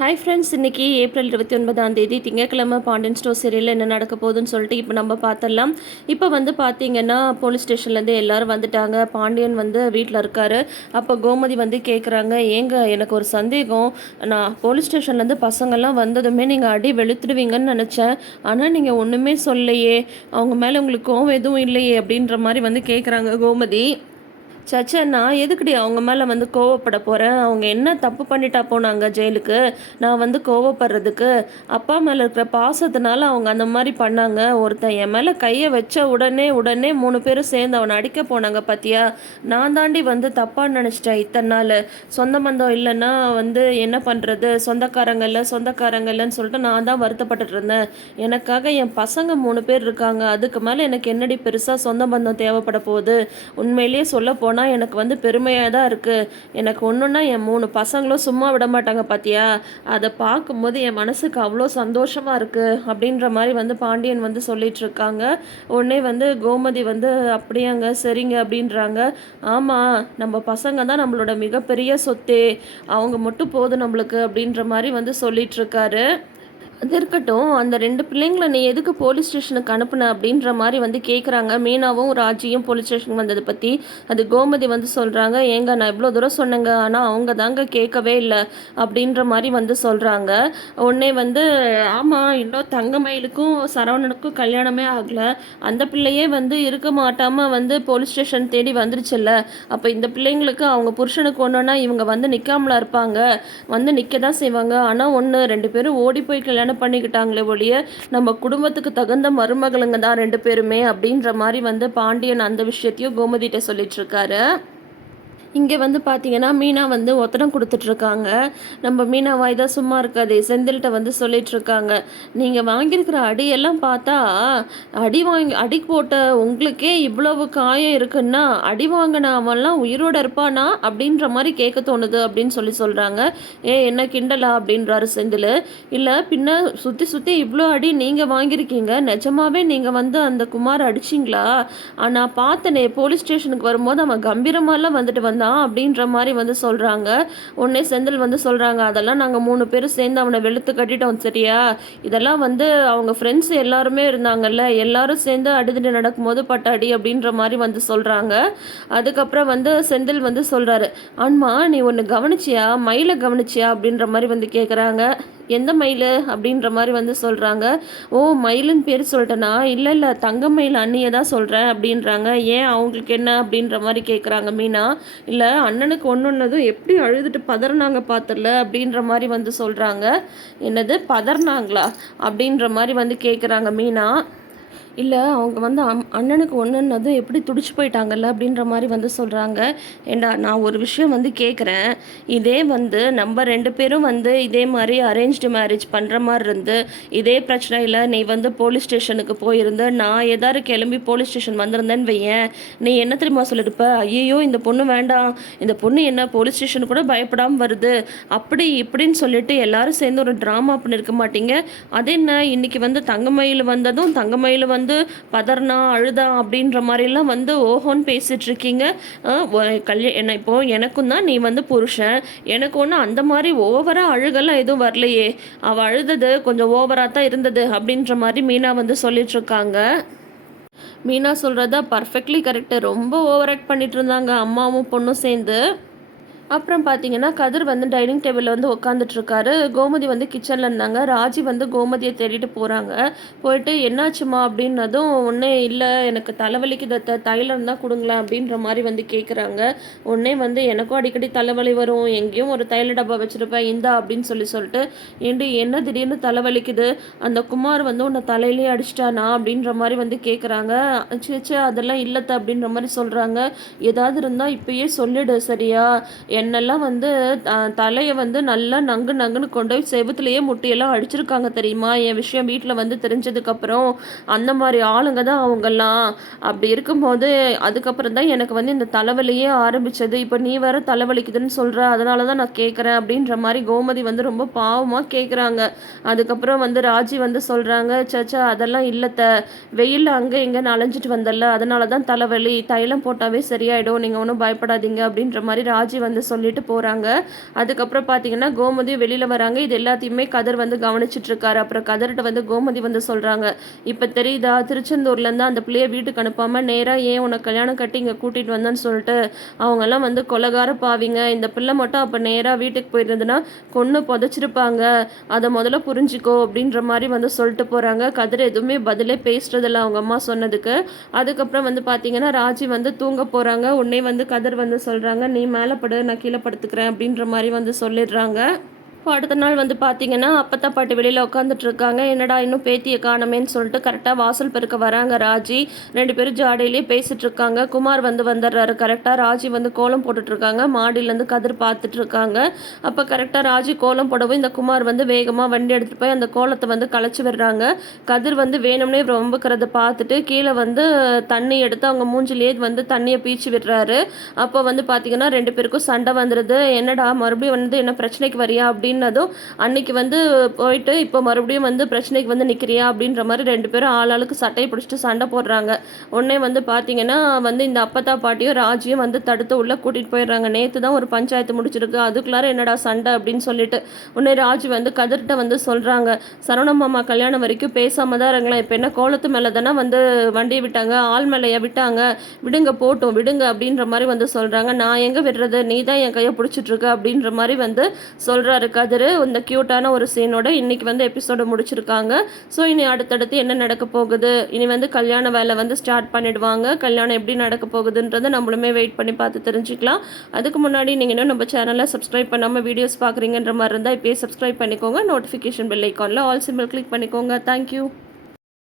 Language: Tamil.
ஹாய் ஃப்ரெண்ட்ஸ் இன்றைக்கி ஏப்ரல் இருபத்தி ஒன்பதாம் தேதி திங்கக்கிழமை பாண்டியன் ஸ்டோர் சீரியலில் என்ன நடக்க போகுதுன்னு சொல்லிட்டு இப்போ நம்ம பார்த்துடலாம் இப்போ வந்து பார்த்தீங்கன்னா போலீஸ் ஸ்டேஷன்லேருந்து எல்லாரும் வந்துட்டாங்க. பாண்டியன் வந்து வீட்டில் இருக்காரு. அப்போ கோமதி வந்து கேட்குறாங்க ஏங்க எனக்கு ஒரு சந்தேகம். நான் போலீஸ் ஸ்டேஷன்லேருந்து பசங்கள்லாம் வந்ததுமே நீங்கள் அடி வெளுத்துடுவீங்கன்னு நினச்சேன். ஆனால் நீங்கள் ஒன்றுமே சொல்லலையே. அவங்க மேலே உங்களுக்கு கோவம் எதுவும் இல்லையே அப்படின்ற மாதிரி வந்து கேட்குறாங்க கோமதி. சச்சா நான் எதுக்குடி அவங்க மேலே வந்து கோவப்பட போகிறேன் அவங்க என்ன தப்பு பண்ணிட்டா போனாங்க ஜெயிலுக்கு? நான் வந்து கோவப்படுறதுக்கு அப்பா மேலே இருக்கிற பாசத்தினால அவங்க அந்த மாதிரி பண்ணாங்க. ஒருத்தன் என் மேலே கையை வச்ச உடனே உடனே மூணு பேரும் சேர்ந்து அவனை அடிக்க போனாங்க பார்த்தியா நான் தாண்டி வந்து தப்பாக நினச்சிட்டேன் இத்தனை நாள். சொந்த பந்தம் இல்லைன்னா வந்து என்ன பண்ணுறது சொந்தக்காரங்க இல்லை சொந்தக்காரங்க இல்லைன்னு சொல்லிட்டு நான் தான் வருத்தப்பட்டுட்டு இருந்தேன். எனக்காக என் பசங்க மூணு பேர் இருக்காங்க. அதுக்கு மேலே எனக்கு என்னடி பெருசாக சொந்த பந்தம் தேவைப்பட போகுது? உண்மையிலேயே சொல்ல போனால் எனக்கு வந்து பெருமையாக தான் இருக்குது எனக்கு ஒன்றுன்னா என் மூணு பசங்களும் சும்மா விட மாட்டாங்க பார்த்தியா அதை பார்க்கும்போது என் மனசுக்கு அவ்வளோ சந்தோஷமாக இருக்குது அப்படின்ற மாதிரி வந்து பாண்டியன் வந்து சொல்லிட்டு இருக்காங்க. உடனே வந்து கோமதி வந்து அப்படியாங்க சரிங்க அப்படின்றாங்க. ஆமாம் நம்ம பசங்க தான் நம்மளோட மிகப்பெரிய சொத்தே. அவங்க மட்டும் போதும் நம்மளுக்கு அப்படின்ற மாதிரி வந்து சொல்லிட்டு இருக்காரு. அது இருக்கட்டும் அந்த ரெண்டு பிள்ளைங்கள நீ எதுக்கு போலீஸ் ஸ்டேஷனுக்கு அனுப்புன அப்படின்ற மாதிரி வந்து கேட்குறாங்க மீனாவும் ராஜியும் போலீஸ் ஸ்டேஷனுக்கு வந்ததை பற்றி அது கோமதி வந்து சொல்கிறாங்க ஏங்க நான் இவ்வளோ தூரம் சொன்னேங்க ஆனால் அவங்க தாங்க கேட்கவே இல்லை அப்படின்ற மாதிரி வந்து சொல்கிறாங்க உடனே வந்து ஆமாம் இன்னும் தங்கமயிலுக்கும் சரவணனுக்கும் கல்யாணமே ஆகலை. அந்த பிள்ளையே வந்து இருக்க மாட்டாமல் வந்து போலீஸ் ஸ்டேஷன் தேடி வந்துருச்சுல்ல. அப்போ இந்த பிள்ளைங்களுக்கு அவங்க புருஷனுக்கு ஒன்றுனா இவங்க வந்து நிற்காமலாம் இருப்பாங்க. வந்து நிற்க தான் செய்வாங்க. ஆனால் ஒன்று ரெண்டு பேரும் ஓடி போய் கல்யாணம் பண்ணிக்கிட்டாங்களே ஒழிய நம்ம குடும்பத்துக்கு தகுந்த மருமகளுங்க தான் ரெண்டு பேருமே அப்படின்ற மாதிரி வந்து பாண்டியன் அந்த விஷயத்தையும் கோமதிகிட்ட சொல்லிட்டு இருக்காரு. இங்கே வந்து பார்த்தீங்கன்னா மீனா வந்து ஒத்தடம் கொடுத்துட்ருக்காங்க. நம்ம மீனா வாய் தான் சும்மா இருக்காது செந்தில்கிட்ட வந்து சொல்லிகிட்ருக்காங்க நீங்கள் வாங்கியிருக்கிற அடியெல்லாம் பார்த்தா அடி வாங்கி அடி போட்ட உங்களுக்கே இவ்வளவு காயம் இருக்குன்னா அடி வாங்கின அவன்லாம் உயிரோட இருப்பானா அப்படின்ற மாதிரி கேட்க தோணுது அப்படின்னு சொல்லி சொல்கிறாங்க ஏ என்ன கிண்டலா அப்படின்றாரு செந்தில். இல்லை பின்ன சுற்றி சுற்றி இவ்வளோ அடி நீங்கள் வாங்கியிருக்கீங்க. நிஜமாவே நீங்கள் வந்து அந்த குமார் அடிச்சிங்களா? நான் பார்த்தனே போலீஸ் ஸ்டேஷனுக்கு வரும்போது அவன் கம்பீரமாலாம் வந்துட்டு தான் அப்படின்ற மாதிரி வந்து சொல்கிறாங்க உடனே செந்தில் வந்து சொல்கிறாங்க அதெல்லாம் நாங்கள் மூணு பேரும் சேர்ந்து அவனை வெளுத்து கட்டிட்டோம் சரியா? இதெல்லாம் வந்து அவங்க ஃப்ரெண்ட்ஸ் எல்லாருமே இருந்தாங்கல்ல எல்லாரும் சேர்ந்து அடிதடி நடக்கும்போது பட்டாடி அப்படின்ற மாதிரி வந்து சொல்கிறாங்க அதுக்கப்புறம் வந்து செந்தில் வந்து சொல்கிறாரு ஆன்மா நீ ஒன்று கவனிச்சியா? மயிலை கவனிச்சியா? அப்படின்ற மாதிரி வந்து கேட்குறாங்க எந்த மயில்? அப்படின்ற மாதிரி வந்து சொல்கிறாங்க ஓ மயிலுன்னு பேர் சொல்லிட்டேனா? இல்லை இல்லை தங்க மயில் அண்ணியை தான் சொல்கிறேன் அப்படின்றாங்க. ஏன் அவங்களுக்கு என்ன? அப்படின்ற மாதிரி கேட்குறாங்க மீனா. இல்லை அண்ணனுக்கு ஒன்றுன்னதும் எப்படி அழுதுட்டு பதறினாங்க பார்த்துடல அப்படின்ற மாதிரி வந்து சொல்கிறாங்க என்னது பதறினாங்களா? அப்படின்ற மாதிரி வந்து கேட்குறாங்க மீனா. இல்லை அவங்க வந்து அம் அண்ணனுக்கு ஒன்றுன்னதும் எப்படி துடிச்சு போயிட்டாங்கல்ல அப்படின்ற மாதிரி வந்து சொல்கிறாங்க ஏண்டா நான் ஒரு விஷயம் வந்து கேட்குறேன் இதே வந்து நம்ம ரெண்டு பேரும் வந்து இதே மாதிரி அரேஞ்ச்டு மேரேஜ் பண்ணுற மாதிரி இருந்து இதே பிரச்சனையில் நீ வந்து போலீஸ் ஸ்டேஷனுக்கு போயிருந்த நான் ஏதாவது கிளம்பி போலீஸ் ஸ்டேஷன் வந்திருந்தேன்னு வையேன். நீ என்ன தெரியுமா சொல்லிருப்ப? ஐயோ இந்த பொண்ணு வேண்டாம். இந்த பொண்ணு என்ன போலீஸ் ஸ்டேஷன் கூட பயப்படாமல் வருது. அப்படி இப்படின்னு சொல்லிட்டு எல்லாரும் சேர்ந்து ஒரு ட்ராமா பண்ணியிருக்க மாட்டீங்க. அது என்ன? இன்னைக்கு வந்து தங்கமயில் வந்ததும் தங்கமயில் வந்து வந்து பதர்னா அழுதா அப்படின்ற மாதிரிலாம் வந்து ஓஹோன்னு பேசிட்டு இருக்கீங்க கல்யா என்ன இப்போ எனக்கும் தான் நீ வந்து புருஷன். எனக்கு ஒன்றும் அந்த மாதிரி ஓவராக அழுகெல்லாம் எதுவும் வரலையே. அவள் அழுதது கொஞ்சம் ஓவராக தான் இருந்தது அப்படின்ற மாதிரி மீனா வந்து சொல்லிட்டு இருக்காங்க மீனா சொல்கிறதா பர்ஃபெக்ட்லி கரெக்டு ரொம்ப ஓவர் ஆக்ட் பண்ணிட்டு இருந்தாங்க அம்மாவும் பொண்ணும் சேர்ந்து. அப்புறம் பார்த்தீங்கன்னா கதிர் வந்து டைனிங் டேபிளில் வந்து உட்காந்துட்ருக்காரு கோமதி வந்து கிச்சனில் இருந்தாங்க. ராஜி வந்து கோமதியை தேடிட்டு போகிறாங்க போயிட்டு என்னாச்சுமா? அப்படின்னதும் ஒன்றே இல்லை எனக்கு தலைவலிக்கு த தைலம் தான் கொடுங்களேன் அப்படின்ற மாதிரி வந்து கேட்குறாங்க உடனே வந்து எனக்கும் அடிக்கடி தலைவலி வரும். எங்கேயும் ஒரு தைல டப்பா வச்சுருப்பேன். இந்தா அப்படின்னு சொல்லி சொல்லிட்டு ஏண்டு என்ன திடீர்னு தலைவலிக்குது? அந்த குமார் வந்து உன்னை தலையிலேயே அடிச்சிட்டானா அப்படின்ற மாதிரி வந்து கேட்குறாங்க சே அதெல்லாம் இல்லத்த அப்படின்ற மாதிரி சொல்கிறாங்க ஏதாவது இருந்தால் இப்பயே சொல்லிடு சரியா? என்னெல்லாம் வந்து தலையை வந்து நல்லா நங்கு நங்குன்னு கொண்டு போய் செவுத்துலேயே முட்டியெல்லாம் அடிச்சிருக்காங்க தெரியுமா? என் விஷயம் வீட்டில் வந்து தெரிஞ்சதுக்கப்புறம் அந்த மாதிரி ஆளுங்க தான் அவங்கெல்லாம். அப்படி இருக்கும்போது அதுக்கப்புறம் தான் எனக்கு வந்து இந்த தலைவலியே ஆரம்பிச்சது. இப்போ நீ வேற தலைவலிக்குதுன்னு சொல்கிற அதனால தான் நான் கேட்குறேன் அப்படின்ற மாதிரி கோமதி வந்து ரொம்ப பாவமாக கேட்குறாங்க அதுக்கப்புறம் வந்து ராஜி வந்து சொல்கிறாங்க சச்சா அதெல்லாம் இல்லத்த. வெயிலில் அங்கே இங்கே நனைஞ்சிட்டு வந்தல அதனால தான் தலைவலி. தைலம் போட்டாவே சரியாயிடும். நீங்கள் ஒன்றும் பயப்படாதீங்க. அப்படின்ற மாதிரி ராஜி வந்து சொல்லிட்டு போகிறாங்க அதுக்கப்புறம் பார்த்தீங்கன்னா கோமதி வெளியில் வராங்க. இது எல்லாத்தையுமே கதர் வந்து கவனிச்சிட்ருக்காரு. அப்புறம் கதர்கிட்ட வந்து கோமதி வந்து சொல்கிறாங்க இப்போ தெரியுதா? திருச்செந்தூர்லேருந்து அந்த பிள்ளைய வீட்டுக்கு அனுப்பாமல் நேராக ஏன் உனக்கு கல்யாணம் கட்டி இங்கே கூட்டிகிட்டு வந்தேன்னு சொல்லிட்டு அவங்கெல்லாம் வந்து கொலகார பாவிங்க. இந்த பிள்ளை மட்டும் அப்போ நேராக வீட்டுக்கு போயிருந்ததுன்னா கொன்று புதைச்சிருப்பாங்க. அதை முதல்ல புரிஞ்சுக்கோ அப்படின்ற மாதிரி வந்து சொல்லிட்டு போகிறாங்க கதிர் எதுவுமே பதிலே பேசுறதில்ல அவங்க அம்மா சொன்னதுக்கு. அதுக்கப்புறம் வந்து பார்த்தீங்கன்னா ராஜி வந்து தூங்க போகிறாங்க உடனே வந்து கதிர் வந்து சொல்கிறாங்க நீ மேலே படு நான் கீழே படுத்துக்கிறேன் அப்படின்ற மாதிரி வந்து சொல்லிடுறாங்க. இப்போ அடுத்த நாள் வந்து பார்த்தீங்கன்னா அப்பத்தா பாட்டி வெளியில் உட்காந்துட்ருக்காங்க என்னடா இன்னும் பேத்தியை காணமேன்னு சொல்லிட்டு கரெக்டாக வாசல் பெருக்க வராங்க ராஜி. ரெண்டு பேரும் ஜாடையிலே பேசிகிட்ருக்காங்க குமார் வந்து வந்துடுறாரு. கரெக்டாக ராஜி வந்து கோலம் போட்டுட்ருக்காங்க மாடியிலேருந்து கதிர் பார்த்துட்ருக்காங்க அப்போ கரெக்டாக ராஜி கோலம் போடவும் இந்த குமார் வந்து வேகமாக வண்டி எடுத்துகிட்டு போய் அந்த கோலத்தை வந்து களைச்சி விடுறாங்க. கதிர் வந்து வேணும்னே ரொம்பக்கிறத பார்த்துட்டு கீழே வந்து தண்ணி எடுத்து அவங்க மூஞ்சிலேயே வந்து தண்ணியை பீச்சு விடுறாரு. அப்போ வந்து பார்த்தீங்கன்னா ரெண்டு பேருக்கும் சண்டை வந்துடுது என்னடா மறுபடியும் வந்து என்ன பிரச்சனைக்கு வரியா அப்படின்னு அப்படின்னதும் அன்னைக்கு வந்து போயிட்டு இப்போ மறுபடியும் வந்து பிரச்சனைக்கு வந்து நிற்கிறியா அப்படின்ற மாதிரி ரெண்டு பேரும் ஆளாளுக்கு சட்டையை பிடிச்சிட்டு சண்டை போடுறாங்க. உடனே வந்து பார்த்தீங்கன்னா வந்து இந்த அப்பத்தா பாட்டியும் ராஜியும் வந்து தடுத்து உள்ளே கூட்டிகிட்டு போயிடுறாங்க. நேற்று தான் ஒரு பஞ்சாயத்து முடிச்சிருக்கு. அதுக்குள்ளார என்னடா சண்டை அப்படின்னு சொல்லிட்டு உடனே ராஜ் வந்து கதிர்கிட்ட வந்து சொல்கிறாங்க சரவண மாமா கல்யாணம் வரைக்கும் பேசாம தான் இருங்களேன். இப்போ என்ன கோலத்து மேலே தானே வந்து வண்டியை விட்டாங்க. ஆள் மேலேயே விட்டாங்க. விடுங்க போட்டும் விடுங்க அப்படின்ற மாதிரி வந்து சொல்கிறாங்க நான் எங்கே விடுறது? நீ தான் என் கையை பிடிச்சிட்ருக்க அப்படின்ற மாதிரி வந்து சொல்கிறாரு கதிர் இந்த க்யூட்டான ஒரு சீனோட இன்னைக்கு வந்து எபிசோட முடிச்சிருக்காங்க. ஸோ இனி அடுத்தடுத்து என்ன நடக்க போகுது? இனி வந்து கல்யாண வேலை வந்து ஸ்டார்ட் பண்ணிடுவாங்க. கல்யாணம் எப்படி நடக்க போகுதுன்றதை நம்மளுமே வெயிட் பண்ணி பார்த்து தெரிஞ்சுக்கலாம். அதுக்கு முன்னாடி நீங்கள் இன்னும் நம்ம சேனலை சப்ஸ்கிரைப் பண்ணாமல் வீடியோஸ் பார்க்குறீங்கன்ற மாதிரி இருந்தால் இப்போயே சப்ஸ்கிரைப் பண்ணிக்கோங்க. நோட்டிஃபிகேஷன் பெல் ஐக்கானில் ஆல் சிம்பிள் கிளிக் பண்ணிக்கோங்க. Thank you